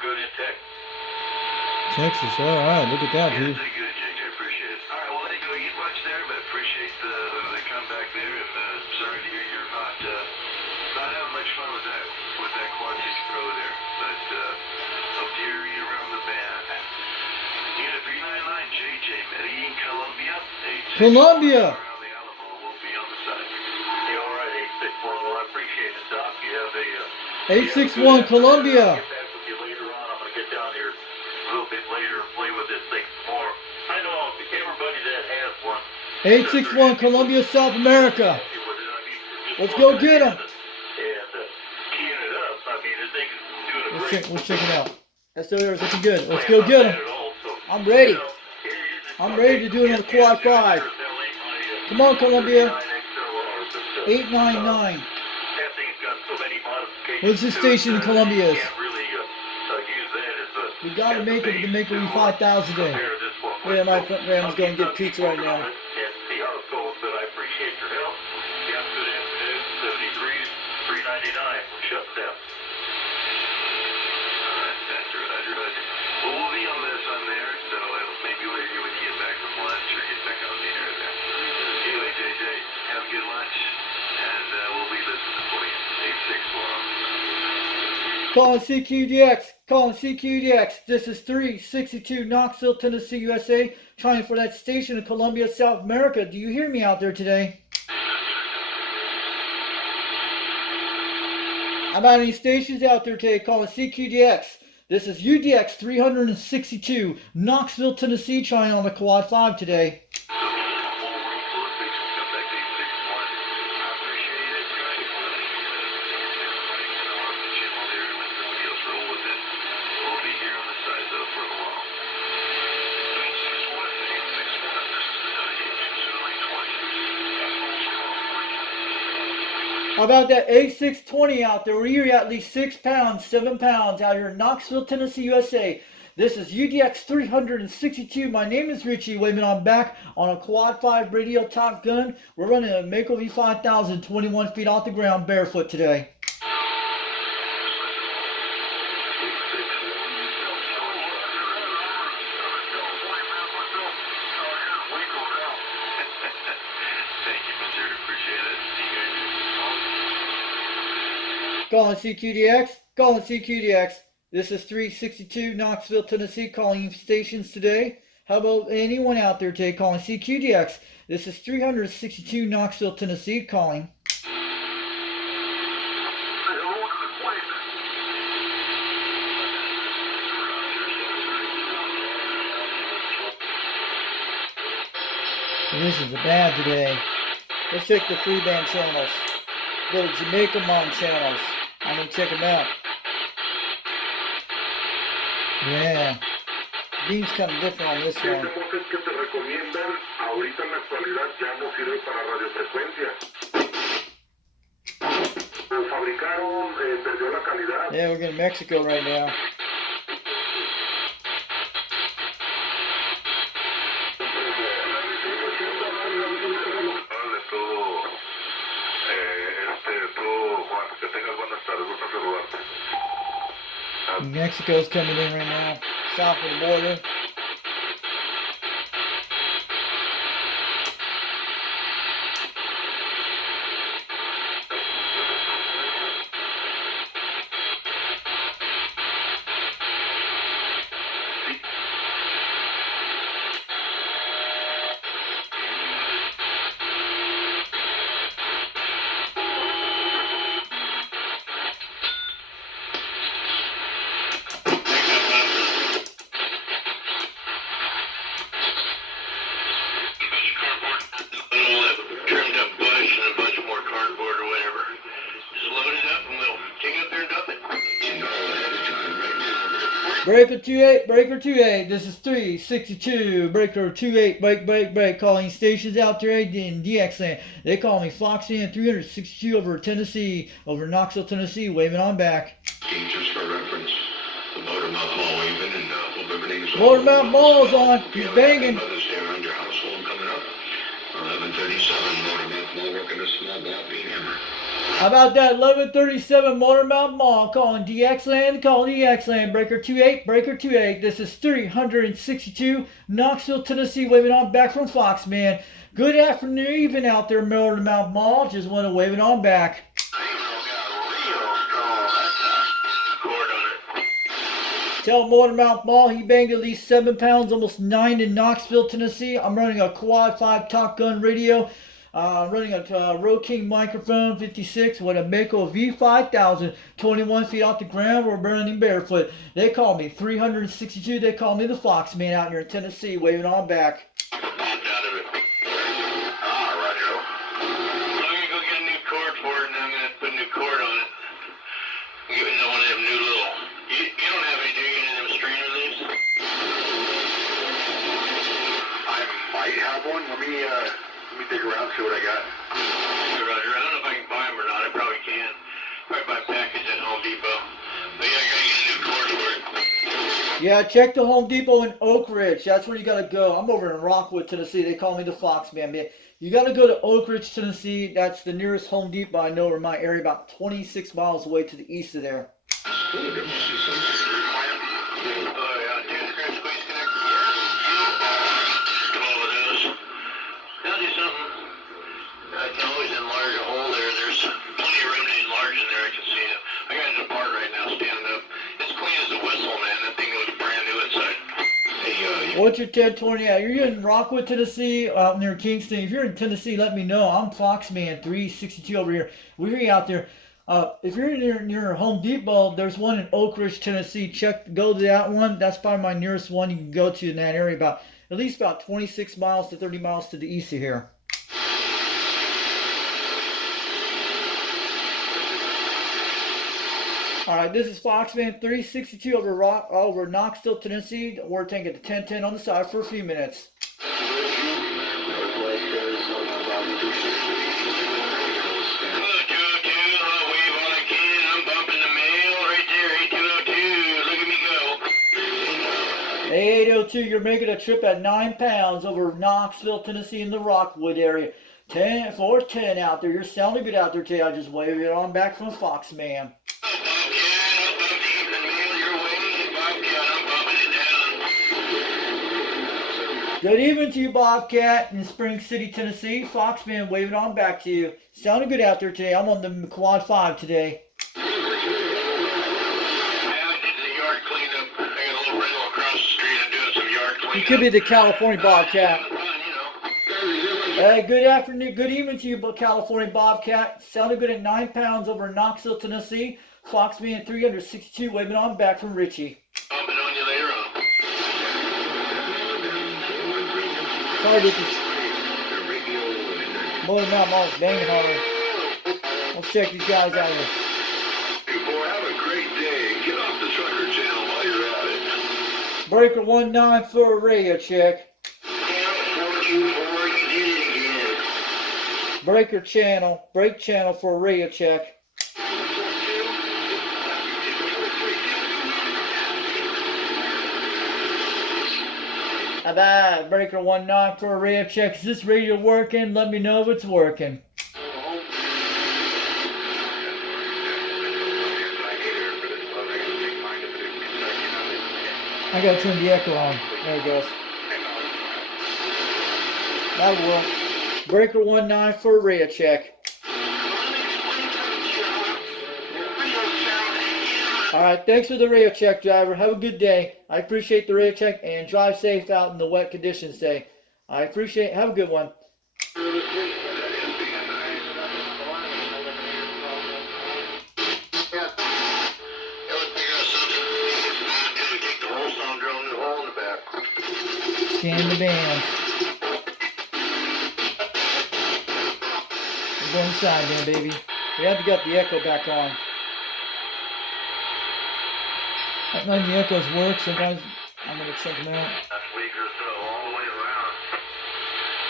good in Texas. Texas, all right. Look at that, dude. Good, Jake. I appreciate it. All right, well, I didn't go eat much there, but appreciate the comeback there. And sorry to hear you're not having much fun with that Quad 6 Pro there. But hope to hear you around the band. Unit 399, JJ, Medellin, Colombia. Colombia. Around the Alamo will be on the side. Yeah, all right, 861. Well, I appreciate it, Doc. You have a 861 Colombia. I'll get back with you later on. I'm going to get down here a little bit later and play with this thing more. I know everybody that has one. 861 Colombia, South America. Let's go get them. And keying it up, I mean, the thing is doing a Let's check it out. That's looking good. Let's go get them. I'm ready. I'm ready to do it on the Quad 5. Come on, Colombia. 899. What's the station in Colombia is? We gotta make it to make it 5,000 today. Yeah, my grandma's going to get pizza right now. We'll be on this on there, so maybe when you get back from lunch or get back on the air there. Anyway, JJ, have a good lunch, and we'll be listening for you. 861. Calling CQDX. Calling CQDX. This is 362 Knoxville, Tennessee, USA. Trying for that station in Colombia, South America. Do you hear me out there today? How about any stations out there today calling CQDX? This is UDX 362, Knoxville, Tennessee, trying on the Quad 5 today. How about that A620 out there? We're here at least 6 pounds, 7 pounds out here in Knoxville, Tennessee, USA. This is UDX 362. My name is Richie. Waving on back on a Quad 5 radio Top Gun. We're running a Mako V5000, 21 feet off the ground, barefoot today. Calling CQDX. Calling CQDX. This is 362 Knoxville, Tennessee, calling stations today. How about anyone out there today calling CQDX? This is 362 Knoxville, Tennessee, calling. And this is bad today. Let's check the free band channels. Go to Jamaica Mon channels. I'm going to check them out. Yeah. Beam's kind of different on this one. Yeah, we're going to Mexico right now. Mexico's coming in right now, south of the border. Breaker 28, Breaker 28, this is 362, Breaker 28, break, calling stations out there in DX land. They call me Foxy and 362 over Tennessee, over Knoxville, Tennessee, waving on back. Just for reference, the Motormouth Mall waving and hope everything's Motormouth Mall's on, he's banging. Mother's Day around your household coming up, 11:37, Motormouth Small work in a small block being hammer. How about that 1137 Motormount Mall calling DX Land, calling DX Land, breaker 28, breaker 28. This is 362 Knoxville, Tennessee, waving on back from Fox, man. Good afternoon even out there, Motormount Mall. Just want to wave it on back. Tell Motormouth Mall he banged at least 7 pounds, almost 9 in Knoxville, Tennessee. I'm running a Quad 5 TopGun radio. Running a Road King microphone 56 with a Mako V5000, 21 feet off the ground. We're burning barefoot. They call me 362. They call me the Fox Man out here in Tennessee, waving on back. I'm out of it. Roger. I'm going to go get a new cord for it, and I'm going to put a new cord on it. Even though one of them new little... You don't have any, do you? Any of them strainer leaves? I might have one. Let me dig around, see what I got. Roger. I don't know if I can buy them or not. I probably can. Probably buy a package at Home Depot. But yeah, I got to get a new cord for it. Yeah, check the Home Depot in Oak Ridge. That's where you got to go. I'm over in Rockwood, Tennessee. They call me the Fox Man. You got to go to Oak Ridge, Tennessee. That's the nearest Home Depot I know in my area, about 26 miles away to the east of there. What's your 1020 at? You're in Rockwood, Tennessee, out near Kingston. If you're in Tennessee, let me know. I'm Foxman 362 over here. We're out there. If you're near Home Depot, there's one in Oak Ridge, Tennessee. Go to that one. That's probably my nearest one you can go to in that area. At least about 26 miles to 30 miles to the east of here. All right, this is Foxman 362 over Knoxville, Tennessee. We're taking the 1010 on the side for a few minutes. Hey, 802, you're making a trip at 9 pounds over Knoxville, Tennessee in the Rockwood area. 410 out there. You're sounding good out there today. I just waved it on back from Foxman. Good evening to you, Bobcat, in Spring City, Tennessee. Foxman waving on back to you. Sounding good out there today. I'm on the Quad 5 today. You could be the California Bobcat. Hey, good afternoon, good evening to you, California Bobcat. Sounding good at 9 pounds over Knoxville, Tennessee. Foxman 362 waving on back from Richie. I'll be on you later on. Sorry, this is Motormount Mall's banging harder. Let's check these guys out here. People, have a great day. Get off the trucker channel while you're at it. Breaker 19 for a radio check. Break channel for a radio check. Bye. Breaker 19 for a radio check. Is this radio working? Let me know if it's working. I gotta turn the echo on. There it goes. That'll work. Breaker 19 for a radio check. Alright, thanks for the radio check, driver. Have a good day. I appreciate the radio check and drive safe out in the wet conditions today. I appreciate it. Have a good one. Scan the bands. Go inside there, baby. We have to get the echo back on. Sometimes the echoes work, sometimes I'm going to check them out. That's week or so, all the way around.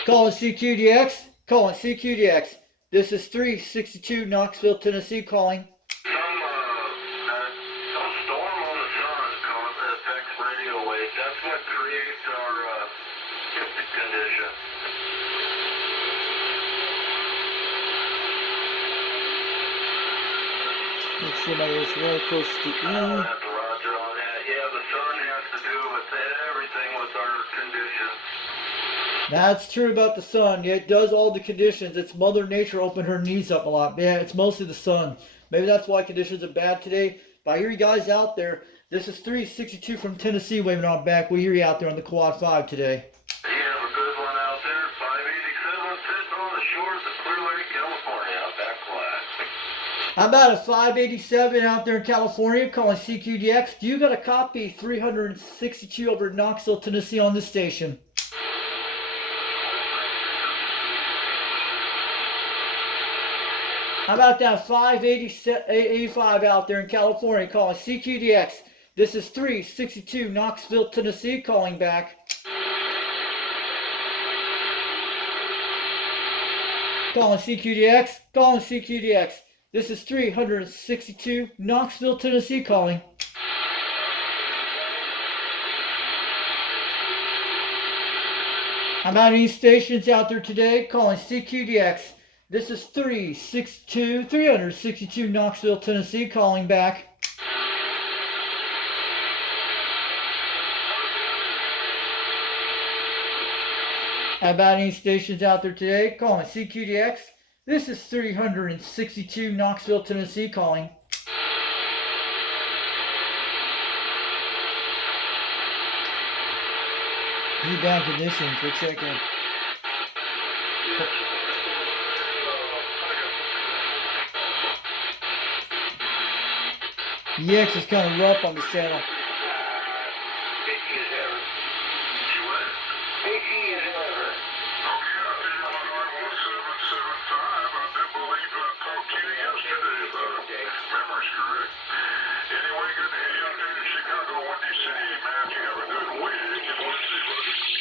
Calling CQDX. Calling CQDX. This is 362 Knoxville, Tennessee calling. Some storm on the sun affects radio waves. That's what creates our condition. Make sure my ears very close to I don't E. have to roger on that. Yeah, the sun has to do with everything with our conditions. That's true about the sun. Yeah, it does all the conditions. It's Mother Nature opened her knees up a lot. Yeah, it's mostly the sun. Maybe that's why conditions are bad today. But I hear you guys out there. This is 362 from Tennessee waving on back. We hear you out there on the Quad 5 today. You have a good one out there. 587 sitting on the shores of Clear Lake, California, out back west. How about a 587 out there in California calling CQDX? Do you got a copy 362 over Knoxville, Tennessee on this station? How about that 585 out there in California calling CQDX? This is 362 Knoxville, Tennessee calling back. Calling CQDX, calling CQDX. This is 362 Knoxville, Tennessee calling. How about any stations out there today calling CQDX? This is 362 Knoxville, Tennessee calling back. How about any stations out there today calling CQDX? This is 362 Knoxville, Tennessee calling. Rebound conditions, we're checking. EX is kind of rough on this channel.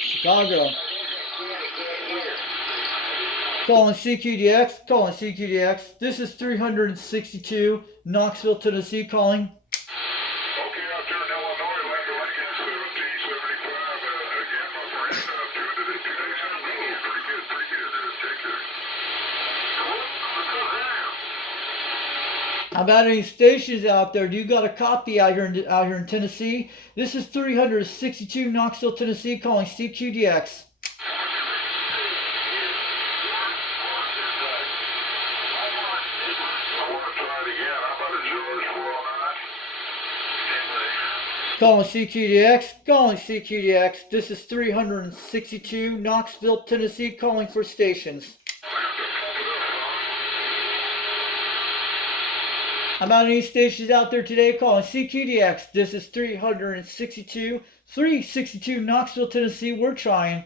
Chicago. Calling CQDX, calling CQDX. This is 362 Knoxville, Tennessee calling. Okay, out there in Illinois, like 1775, again, my friend, 2 days in a row, pretty good, take care. How about any stations out there? Do you got a copy out here in Tennessee? This is 362 Knoxville, Tennessee calling CQDX. Calling CQDX, calling CQDX. This is 362 Knoxville, Tennessee calling for stations. How about any stations out there today calling CQDX? This is 362 Knoxville, Tennessee. We're trying.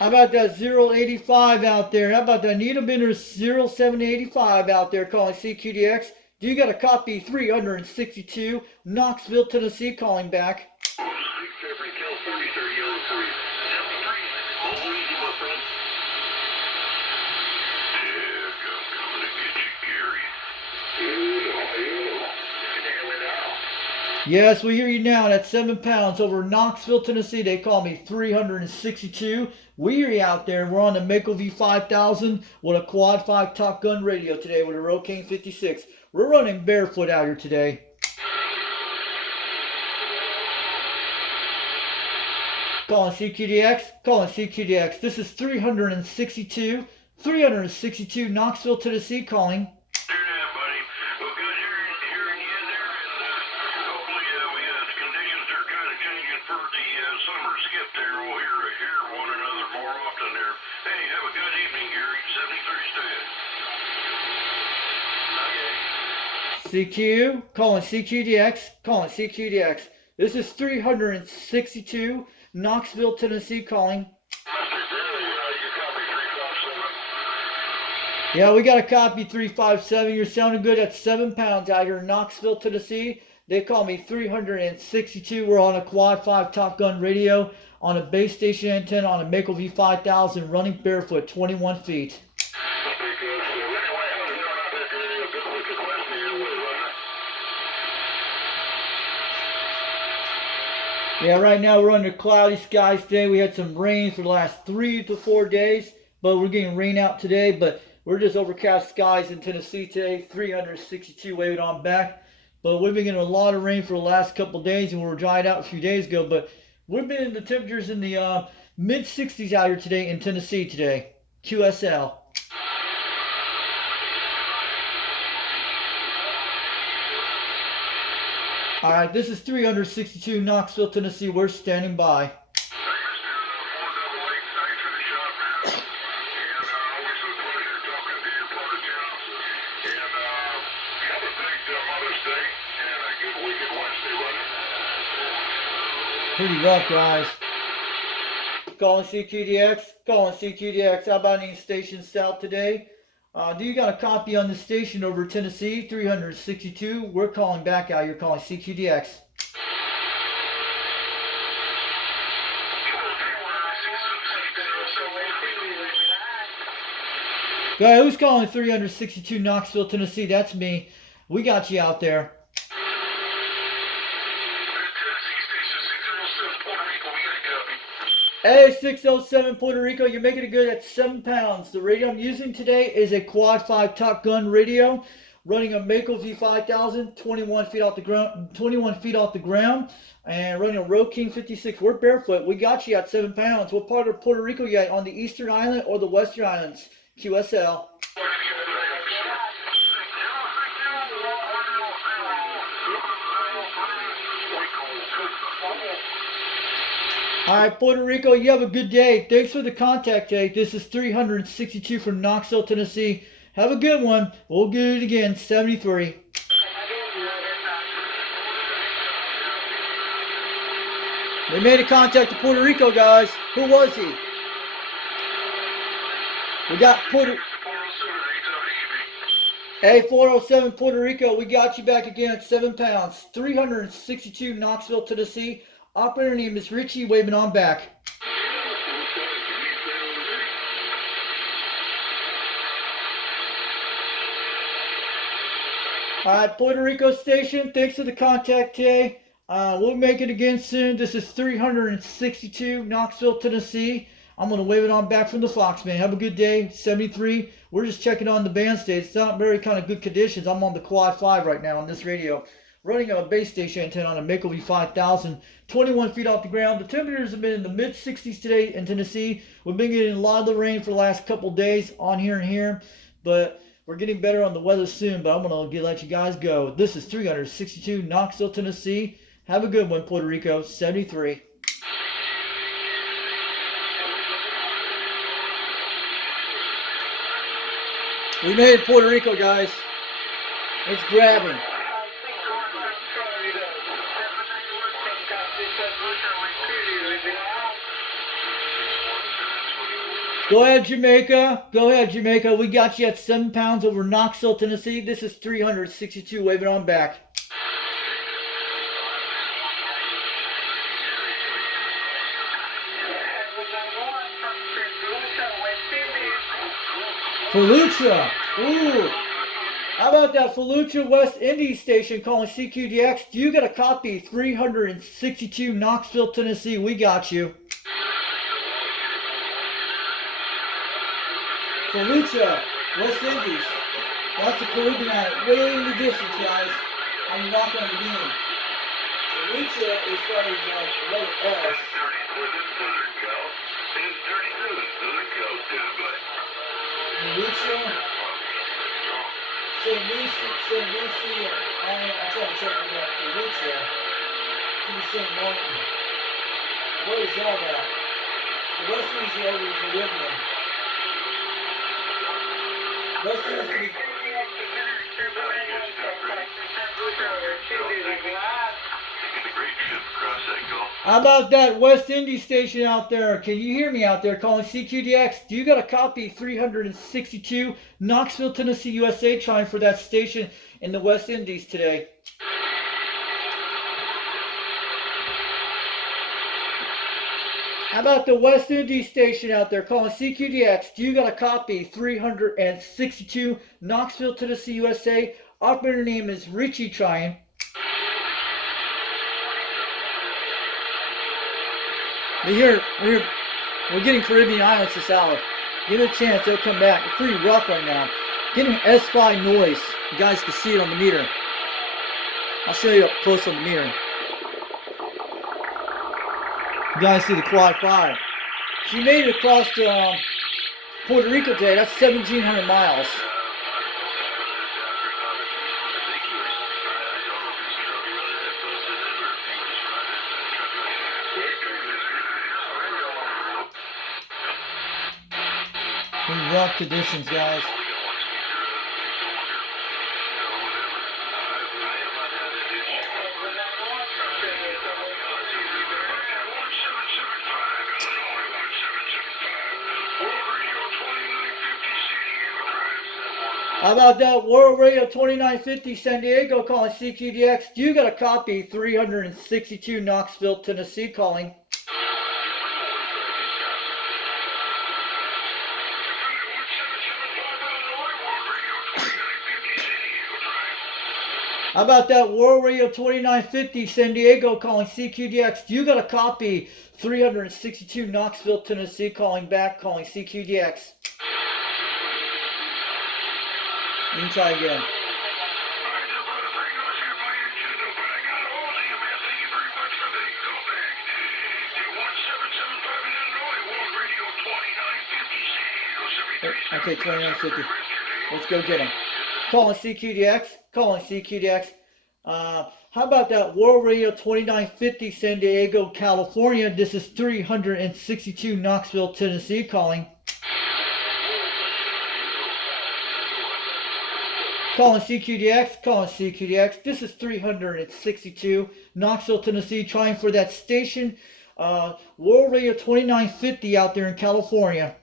How about that 085 out there? How about that needle bender 0785 out there calling CQDX? Do you got a copy 362 Knoxville, Tennessee calling back? Yes, we hear you now. That's 7 pounds over Knoxville, Tennessee. They call me 362. We hear you out there. We're on the Mako V5000 with a Quad 5 TopGun radio today with a Rocane 56. We're running barefoot out here today. Calling CQDX, calling CQDX. This is 362 Knoxville, Tennessee calling. CQ, calling CQDX, calling CQDX. This is 362 Knoxville, Tennessee calling. Yeah, we got a copy 357. You're sounding good at 7 pounds out here in Knoxville, Tennessee. They call me 362. We're on a Quad 5 TopGun radio on a base station antenna on a Mako V5000 running barefoot 21 feet. Yeah, right now we're under cloudy skies today. We had some rain for the last 3 to 4 days, but we're getting rain out today. But we're just overcast skies in Tennessee today. 362 waving on back. But we've been getting a lot of rain for the last couple days, and we were dried out a few days ago. But we've been in the temperatures in the mid 60s out here today in Tennessee today. QSL. All right, this is 362 Knoxville, Tennessee. We're standing by. Pretty rough, guys. Calling CQDX. Calling CQDX. How about any station south today? Do you got a copy on the station over Tennessee? 362. We're calling back out. You're calling CQDX. Go ahead, who's calling 362 Knoxville, Tennessee? That's me. We got you out there. Hey, 607 Puerto Rico, you're making it good at 7 pounds. The radio I'm using today is a Quad 5 TopGun radio, running a Mako V5000, 21 feet off the ground, and running a Road King 56. We're barefoot. We got you at 7 pounds. What part of Puerto Rico you at? On the Eastern Island or the Western Islands? QSL. All right, Puerto Rico, you have a good day. Thanks for the contact, Jake. This is 362 from Knoxville, Tennessee. Have a good one. We'll do it again, 73. We made a contact to Puerto Rico, guys. Who was he? We got Hey, 407 Puerto Rico, we got you back again at 7 pounds. 362 Knoxville, Tennessee. Operator name is Richie, waving on back. Alright, Puerto Rico station, thanks for the contact today. We'll make it again soon. This is 362 Knoxville, Tennessee. I'm going to wave it on back from the Fox, man. Have a good day. 73. We're just checking on the band stage. It's not very kind of good conditions. I'm on the Quad 5 right now on this radio. Running a base station antenna on a Mako V5000, 21 feet off the ground. The temperatures have been in the mid 60s today in Tennessee. We've been getting a lot of the rain for the last couple days on here and here, but we're getting better on the weather soon. But I'm going to let you guys go. This is 362 Knoxville, Tennessee. Have a good one, Puerto Rico. 73. We made it, Puerto Rico, guys. It's grabbing. Go ahead, Jamaica. Go ahead, Jamaica. We got you at 7 pounds over Knoxville, Tennessee. This is 362. Waving on back. Felucia. Ooh. How about that Felucia West Indies station calling CQDX? Do you got a copy? 362 Knoxville, Tennessee. We got you. Felucia West Indies. That's the Caribbean island. Way in the distance, guys. I'm rocking on the game. Felucia is starting to letter S. Felucia. St. Lucie, I'm trying to check it out. Felucia to St. Martin. What is all that? The West Indies are over the Caribbean. West Indies to be... How about that West Indies station out there? Can you hear me out there calling CQDX? Do you got a copy? 362 Knoxville, Tennessee, USA, trying for that station in the West Indies today. How about the West Indies station out there calling CQDX? Do you got a copy? 362 Knoxville, Tennessee, USA. Operator name is Richie trying. But here, we're getting Caribbean Islands this hour. Give it a chance, they'll come back. It's pretty rough right now. Getting S5 noise. You guys can see it on the meter. I'll show you up close on the meter. You guys see the Quad 5. She made it across to Puerto Rico today. That's 1,700 miles. In rough conditions, guys. How about that? World Radio 2950 San Diego calling CQDX. You got a copy 362 Knoxville, Tennessee calling. How about that? World Radio 2950 San Diego calling CQDX. You got a copy 362 Knoxville, Tennessee calling back, calling CQDX. Let me try again. Okay, 2950. Let's go get him. Calling CQDX. Calling CQDX. How about that? World Radio 2950 San Diego, California. This is 362 Knoxville, Tennessee calling. Calling CQDX, calling CQDX. This is 362 Knoxville, Tennessee, trying for that station. World Radio 2950 out there in California.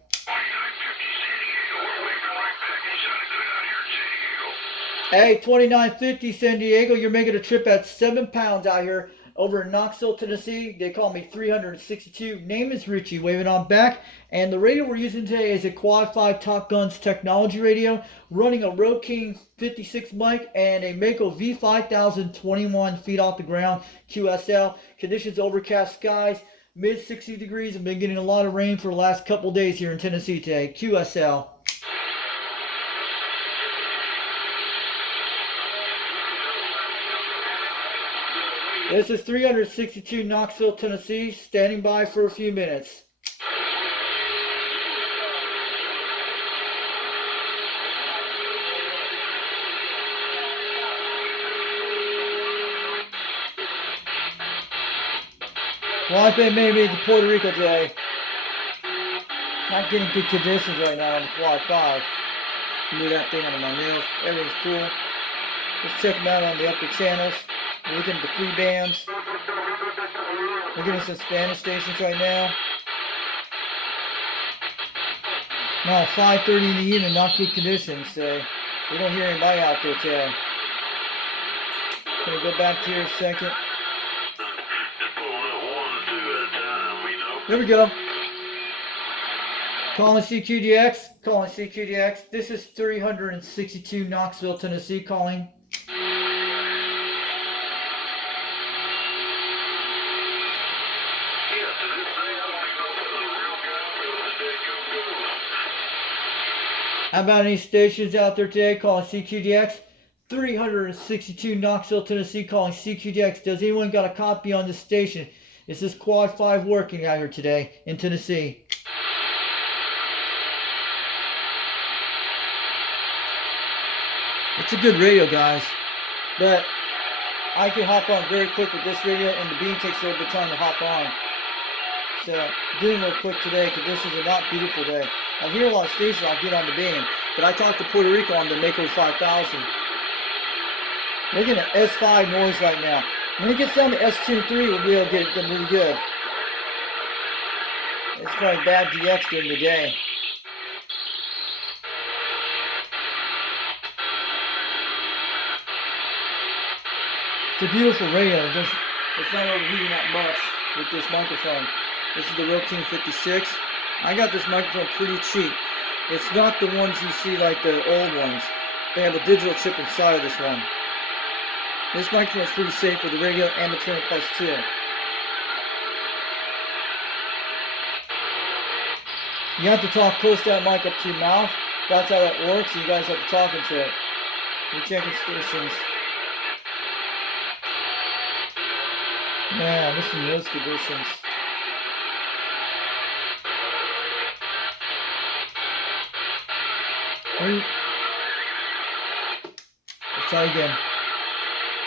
Hey, 2950 San Diego, you're making a trip at 7 pounds out here over in Knoxville, Tennessee. They call me 362. Name is Richie, waving on back. And the radio we're using today is a Quad 5 TopGun's technology radio, running a Road King 56 mic and a Mako V5000 21 feet off the ground QSL. Conditions overcast skies, mid 60 degrees. I've been getting a lot of rain for the last couple days here in Tennessee today. QSL. This is 362 Knoxville, Tennessee, standing by for a few minutes. Well, I've been maybe to Puerto Rico today. Not getting good conditions right now on the Quad 5. Move that thing under my nails. Everything's cool. Let's check them out on the upper channels. We're looking at the free bands. We're getting some Spanish stations right now. Now 5:30 in the evening, not good conditions, so we don't hear anybody out there today. Gonna go back here a second. There we go. Calling CQDX. Calling CQDX. This is 362 Knoxville, Tennessee calling. How about any stations out there today calling CQDX? 362 Knoxville, Tennessee calling CQDX. Does anyone got a copy on this station? Is this Quad 5 working out here today in Tennessee? It's a good radio, guys, but I can hop on very quick with this radio, and the beam takes a little bit of time to hop on. So, doing real quick today, conditions are not beautiful today. I hear a lot of stations, I'll get on the beam, but I talked to Puerto Rico on the Mako 5000. We're getting an S5 noise right now. When it gets down to S23, we'll be able to get them really good. It's probably bad DX during the day. It's a beautiful radio. It's not overheating that much with this microphone. This is the Road King 56. I got this microphone pretty cheap. It's not the ones you see like the old ones. They have a digital chip inside of this one. This microphone is pretty safe for the radio and the Turner Plus 2. You have to talk close to that mic up to your mouth. That's how that works. You guys have to talk into it. We're checking stations. Yeah, this is those conditions. Let's try again.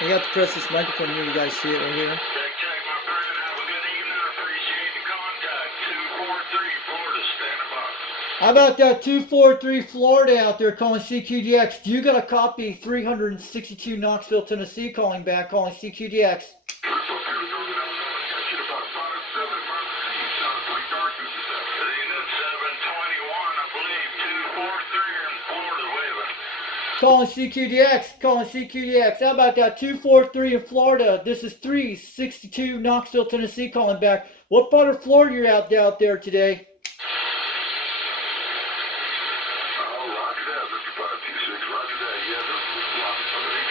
You have to press this microphone here. You guys see it right here. Check, my friend. Have a good evening. Appreciate the contact. 243 Florida, standing by. How about that 243 Florida out there calling CQDX? Do you got a copy? 362 Knoxville, Tennessee calling back, calling CQDX. Calling CQDX, calling CQDX. How about that 243 in Florida? This is 362 Knoxville, Tennessee calling back. What part of Florida you're out there today?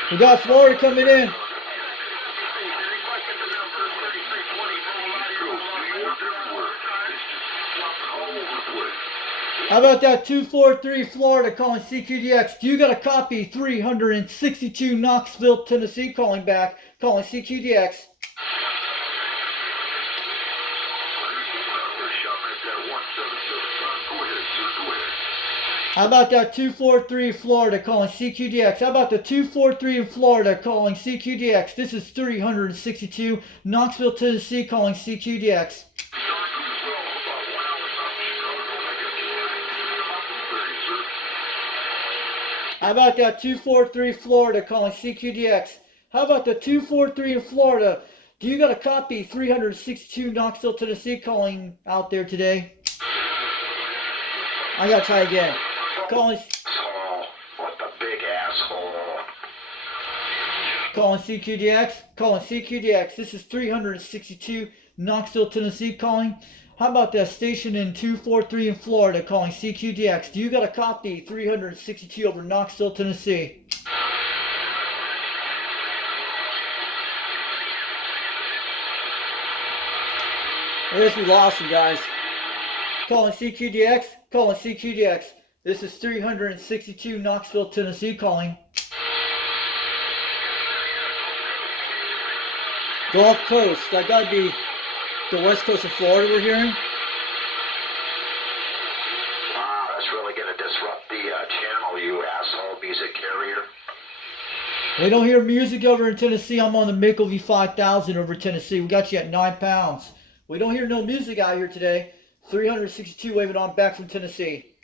We got Florida coming in. How about that 243 Florida calling CQDX? Do you got a copy? 362 Knoxville, Tennessee calling back, calling CQDX. How about that 243 Florida calling CQDX? How about the 243 in Florida calling CQDX? This is 362 Knoxville, Tennessee calling CQDX. How about that 243 Florida calling CQDX? How about the 243 in Florida? Do you got a copy? 362 Knoxville, Tennessee calling out there today. I gotta try again. Calling. What the big asshole. Calling CQDX. Calling CQDX. This is 362 Knoxville, Tennessee calling. How about that station in 243 in Florida calling CQDX? Do you got a copy? 362 over Knoxville, Tennessee. I guess we lost him, guys. Calling CQDX. Calling CQDX. This is 362 Knoxville, Tennessee calling. Gulf Coast. That gotta be the west coast of Florida we're hearing. Wow, that's really going to disrupt the channel, you asshole music carrier. We don't hear music over in Tennessee. I'm on the Mako V5000 over in Tennessee. We got you at 9 pounds. We don't hear no music out here today. 362 waving on back from Tennessee.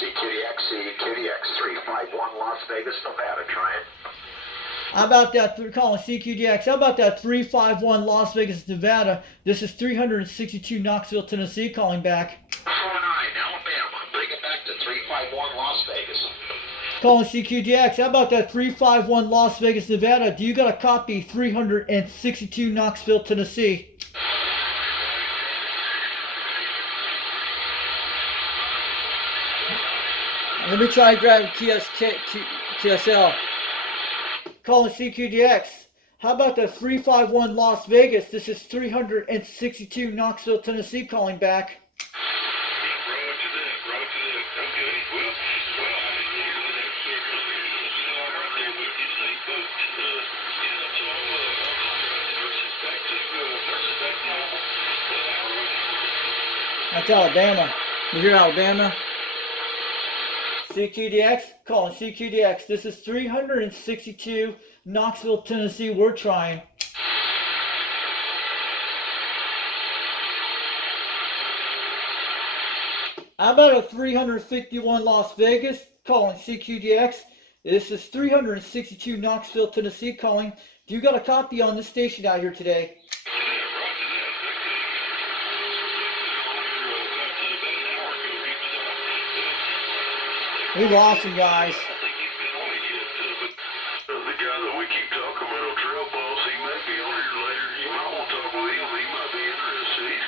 CQDX 351 Las Vegas, Nevada, trying. How about that? Calling CQDX. How about that 351 Las Vegas, Nevada? This is 362 Knoxville, Tennessee calling back. 49 Alabama, bring it back to 351 Las Vegas. Calling CQDX. How about that 351 Las Vegas, Nevada? Do you got a copy? 362 Knoxville, Tennessee. Let me try and grab QSL. Calling CQDX. How about the 351 Las Vegas? This is 362 Knoxville, Tennessee calling back. That's Alabama. You hear Alabama? CQDX, calling CQDX. This is 362 Knoxville, Tennessee. We're trying. How about a 351 Las Vegas, calling CQDX. This is 362 Knoxville, Tennessee calling. Do you got a copy on this station out here today? We lost him, guys. The guy that we keep talking about, Trail Boss, he may be on here later. You might want to talk with him. He might be interested. He's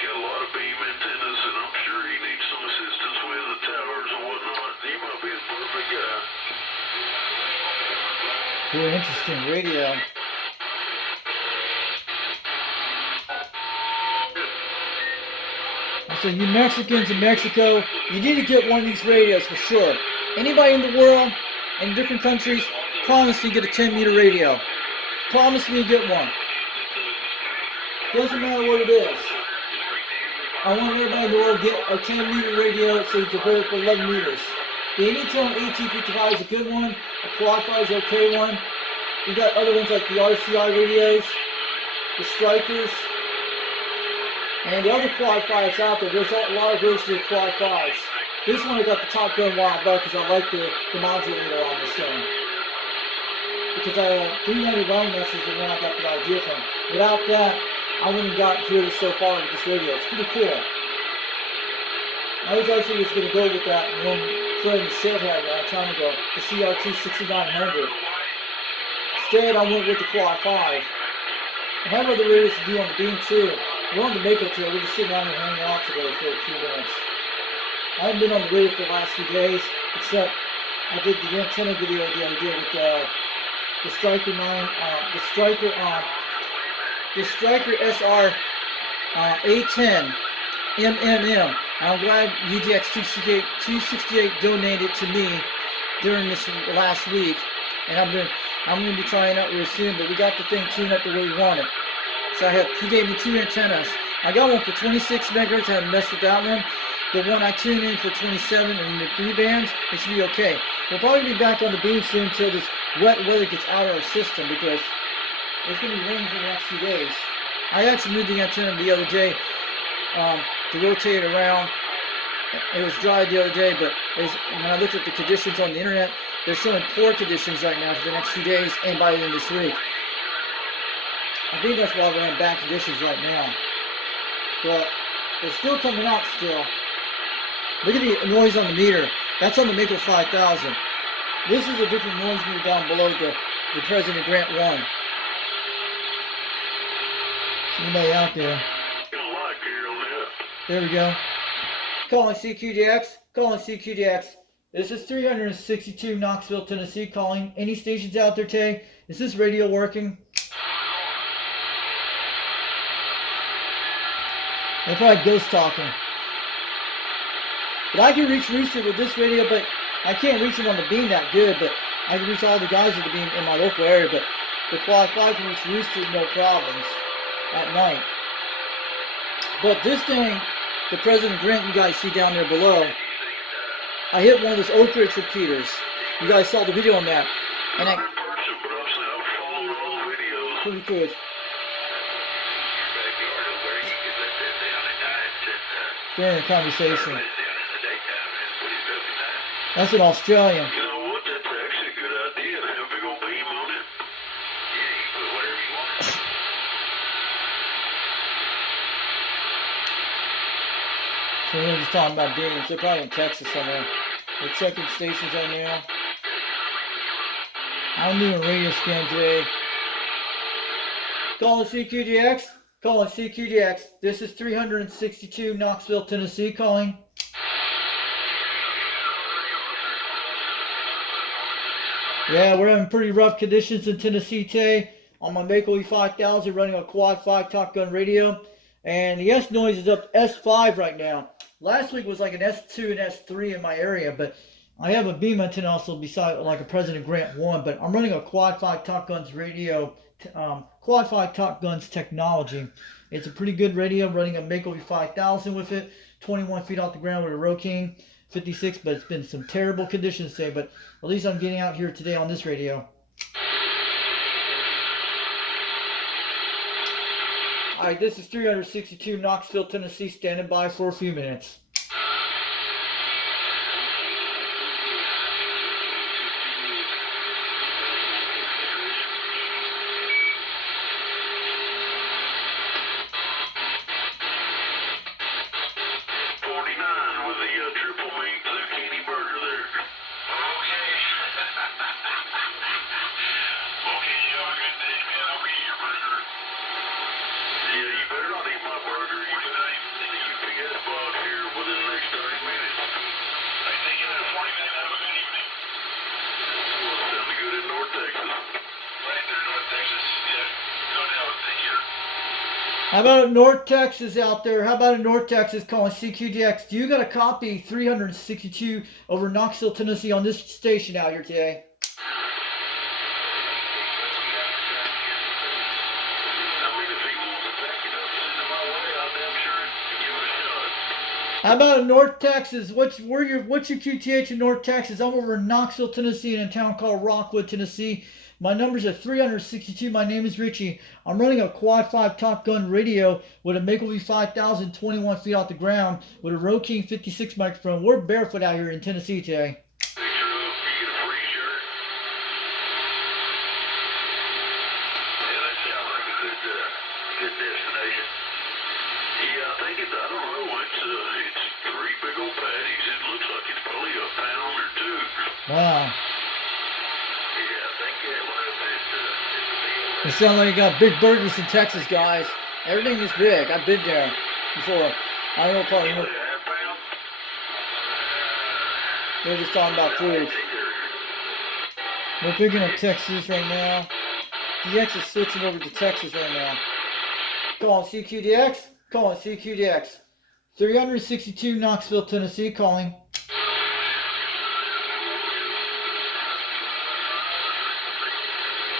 got a lot of beam antennas, and I'm sure he needs some assistance with the towers and whatnot. He might be the perfect guy. Very interesting radio. So you Mexicans in Mexico, you need to get one of these radios for sure. Anybody in the world, in different countries, promise you get a 10-meter radio. Promise me you get one. Doesn't matter what it is. I want everybody in the world to get a 10-meter radio so you can compare it for 11 meters. The Anytone AT55 is a good one. A Quad5 is an okay one. You got other ones like the RCI radios, the Strikers, and the other Quad5s out there. There's a lot of versions of Quad5s. This one I got the TopGun while back because I like the modulator on this thing. Because 390 wireless is the one I got the idea from. Without that, I wouldn't have gotten through this so far with this radio. It's pretty cool. I was actually just going to go with that one friend in the shed had a long time ago, the CRT 6900. Instead, I went with the Quad 5. I have other radios to do on the beam too. I wanted to make it today. We're just sitting down and hanging out today for a few minutes. I haven't been on the radio for the last few days, except I did the antenna video the other day with the Striker 9, the Striker SR A10 MMM. I'm glad UDX 268 donated to me during this last week, and I'm going to be trying out real soon. But we got the thing tuned up the way we want it. So he gave me 2 antennas. I got one for 26 megahertz. I haven't messed with that one. The one I tuned in for 27 and the 3 bands, it should be okay. We'll probably be back on the beam soon until this wet weather gets out of our system because it's going to be raining for the next few days. I actually moved the antenna the other day to rotate it around. It was dry the other day, but when I looked at the conditions on the internet, they're showing poor conditions right now for the next few days and by the end of this week. I think that's why we're in bad conditions right now. But it's still coming out still. Look at the noise on the meter. That's on the Mako 5000. This is a different noise meter down below the President Grant 1. Anybody out there? There we go. Calling CQDX. Calling CQDX. This is 362 Knoxville, Tennessee calling. Any stations out there today? Is this radio working? They're probably ghost talking. But I can reach Rooster with this radio, but I can't reach him on the beam that good, but I can reach all the guys at the beam in my local area, but the Quad 5 can reach Rooster no problems at night. But this thing, the President Grant you guys see down there below, I hit one of those Oak Ridge repeaters. You guys saw the video on that. And I... Pretty good. During the conversation. That's an Australian. You know what? That's actually a good idea. Have a big old beam on it. Yeah, you can put whatever you want. So we're just talking about beams. They're probably in Texas somewhere. We're checking stations right now. I'm doing a radio scan today. Calling CQDX. Calling CQDX. This is 362 Knoxville, Tennessee calling. Yeah, we're having pretty rough conditions in Tennessee today. On my Mako 5000 running a Quad 5 TopGun radio. And the S noise is up S5 right now. Last week was like an S2 and S3 in my area, but I have a beam antenna also beside like a President Grant 1, but I'm running a Quad 5 TopGun's radio, Quad 5 TopGun's technology. It's a pretty good radio, running a Mako 5000 with it, 21 feet off the ground with a Roking 56, but it's been some terrible conditions today, but at least I'm getting out here today on this radio. Alright, this is 362 Knoxville, Tennessee, standing by for a few minutes. How about North Texas out there? How about in North Texas calling CQDX? Do you got a copy 362 over Knoxville, Tennessee on this station out here today? How about in North Texas? What's your QTH in North Texas? I'm over in Knoxville, Tennessee, in a town called Rockwood, Tennessee. My numbers are 362. My name is Richie. I'm running a Quad 5 TopGun radio with a Maple 5000 21 feet off the ground with a Rode King 56 microphone. We're barefoot out here in Tennessee today. Good destination. Yeah, I think it's, I don't know, it's three big old patties. It looks like it's probably a pound or two. Wow. Yeah, I think it was. You sound like you got big burgers in Texas, guys. Everything is big. I've been there before. I don't know probably more. They're just talking about food. We're picking up Texas right now. DX is switching over to Texas right now. Calling CQDX. Calling CQDX. 362 Knoxville, Tennessee. Calling.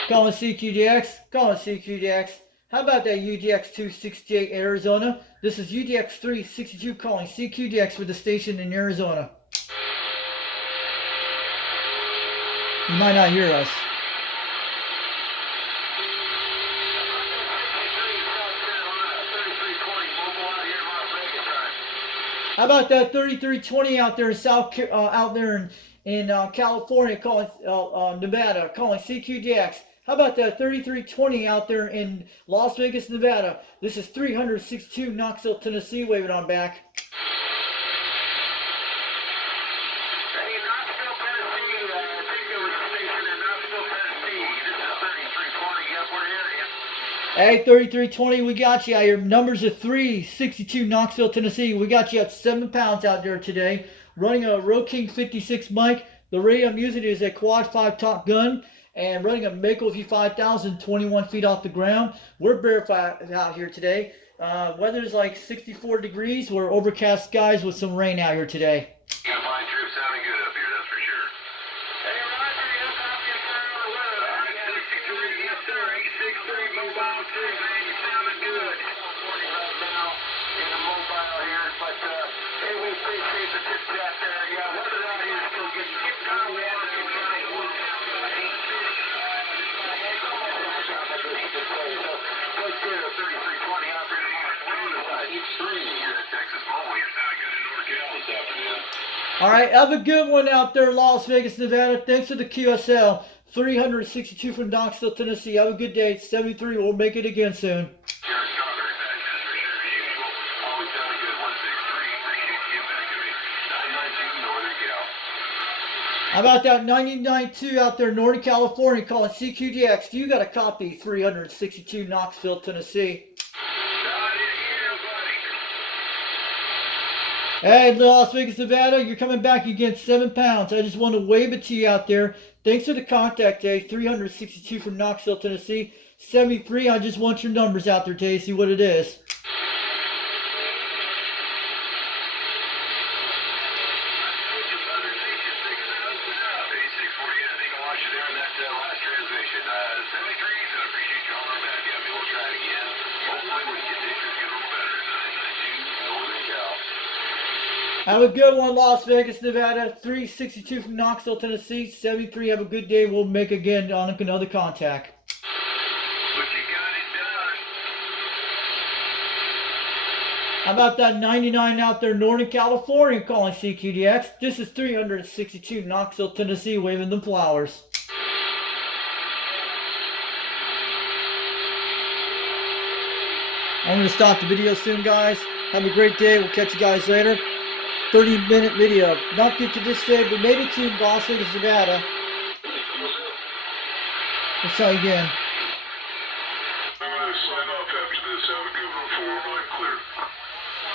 Calling CQDX. Calling CQDX. How about that UDX 268 Arizona? This is UDX 362 calling CQDX for the station in Arizona. You might not hear us. How about that 3320 out there in California, calling Nevada, calling CQDX? How about that 3320 out there in Las Vegas, Nevada? This is 362 Knoxville, Tennessee, waving on back. Hey, Knoxville, Tennessee, I think there was a station in Knoxville, Tennessee. This is 3320. Yep, we're hearing you. Hey, 3320, we got you out here. Numbers are 362 Knoxville, Tennessee. We got you at 7 pounds out there today. Running a Rode King 56 mic. The radio I'm using is a Quad 5 TopGun. And running a Maple 5000 21 feet off the ground. We're barefoot out here today. Weather's like 64 degrees. We're overcast skies with some rain out here today. Got fine troops sounding good up here, that's for sure. Hey, Roger, you copy it down the weather. All right, 63, yes, sir. 863 mobile 2, man, you sounding good. 40 right now in the mobile here, but hey, we appreciate the tip chat there. Yeah, weather out here is still getting kind of warm. All right, have a good one out there, Las Vegas, Nevada. Thanks for the QSL. 362 from Knoxville, Tennessee. Have a good day. 73. We'll make it again soon. How about that 99.2 out there in Northern California calling CQDX? You got a copy, 362 Knoxville, Tennessee. Hey, Las Vegas, Nevada, you're coming back against 7 pounds. I just want to wave it to you out there. Thanks for the contact, Jay. 362 from Knoxville, Tennessee. 73, I just want your numbers out there, Jay. See what it is. Have a good one, Las Vegas, Nevada. 362 from Knoxville, Tennessee. 73, have a good day. We'll make again on another contact. But you got it done. How about that 99 out there in Northern California calling CQDX? This is 362 Knoxville, Tennessee, waving them flowers. I'm going to stop the video soon, guys. Have a great day. We'll catch you guys later. 30-minute video. Not good to this day, but made it to Las Vegas, Nevada. Let's try again.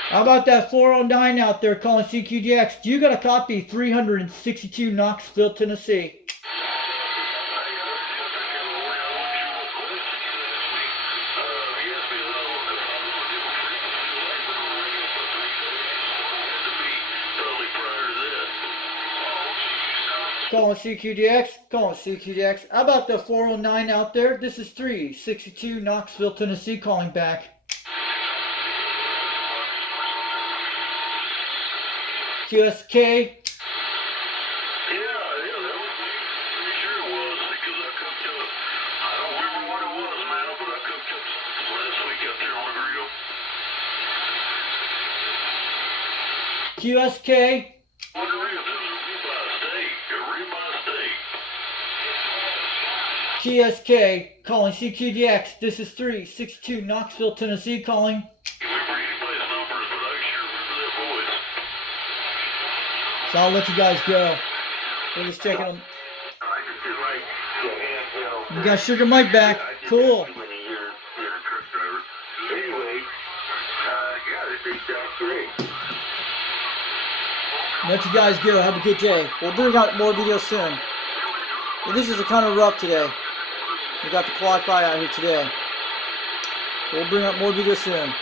How about that 409 out there calling CQDX? You got a copy, 362 Knoxville, Tennessee. Calling CQDX. Calling CQDX. How about the 409 out there? This is 362 Knoxville, Tennessee, calling back. QSK. Yeah, that was pretty sure it was because I cooked up. I don't remember what it was, man, but I cooked up last week out there on the grill. QSK. What the real? This is a ribeye steak. QSK. Calling CQDX. This is 362 Knoxville, Tennessee, calling. Remember anybody's numbers, but I sure remember that voice. So I'll let you guys go. We're just checking them. I just did like the handheld. You got Sugar Mike back. Cool. When you're a truck driver. Anyway, yeah, this thing's sounds great. Let you guys go. Have a good day. We'll bring out more videos soon. Well, this is kind of rough today. We got the Quad 5 out here today. We'll bring out more videos soon.